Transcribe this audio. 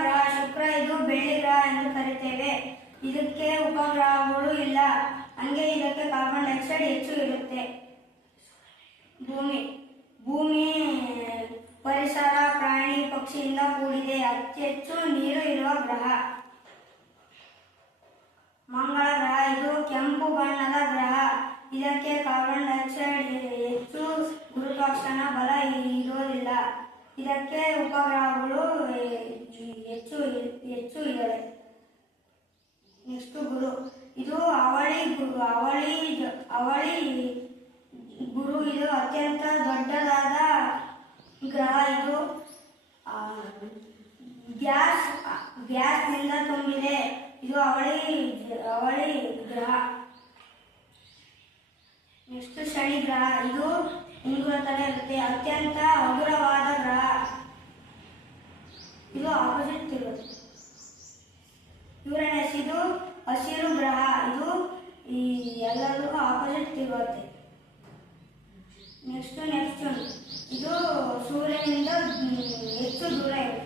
ಗ್ರಹ ಶುಕ್ರ, ಇದು ಬೆಳ್ಳಿ ಗ್ರಹ ಎಂದು ಕರೆಯುತ್ತೇವೆ. ಇದಕ್ಕೆ ಉಪಗ್ರಹಗಳು ಇಲ್ಲ, ಹಂಗೆ ಇದಕ್ಕೆ ಕಾರ್ಬನ್ ಡೈಆಕ್ಸೈಡ್ ಹೆಚ್ಚು ಇರುತ್ತೆ. ಭೂಮಿ ಪರಿಸರ, ಪ್ರಾಣಿ ಪಕ್ಷಿಯಿಂದ ಕೂಡಿದೆ. ಅತಿ ಹೆಚ್ಚು ನೀರು ಇರುವ ಗ್ರಹ. ಮಂಗಳ ಗ್ರಹ, ಇದು ಕೆಂಪು ಬಣ್ಣದ ಗ್ರಹ. ಇದಕ್ಕೆ ಕಾರ್ಬನ್ ಡೈಆಕ್ಸೈಡ್ ಹೆಚ್ಚು, ಗುರುತ್ವಾಕರ್ಷಣ ಬಲ ಇರೋದಿಲ್ಲ. ಇದಕ್ಕೆ ಉಪಗ್ರಹಗಳು ಹೆಚ್ಚು ಇವೆ. ನೆಕ್ಸ್ಟ್ ಗುರು, ಇದು ಅವಳಿ ಗುರು, ಇದು ಅತ್ಯಂತ ದೊಡ್ಡದಾದ ಗ್ರಹ. ಇದು ಗ್ಯಾಸ್ನಿಂದ ತುಂಬಿದೆ. ಇದು ಅವಳಿ ಗ್ರಹ. ನೆಕ್ಸ್ಟ್ ಶನಿ ಗ್ರಹ, ಇದು ಉಂಗುರ ತರ ಇರುತ್ತೆ, ಅತ್ಯಂತ ಹಗುರವಾದ ಗ್ರಹ. ಇದು ಆಪೋಸಿಟ್ ಇರುತ್ತೆ. ಯುರೇನಸ್, ಇದು ಹಸಿರು ಗ್ರಹ. ಇದು ಎಲ್ಲರೂ ಆಪೋಸಿಟ್ ಇರುತ್ತೆ. ನೆಕ್ಸ್ಟ್ ಇದು ಸೂರ್ಯನಿಂದ ಹೆಚ್ಚು ದೂರ ಇರುತ್ತೆ.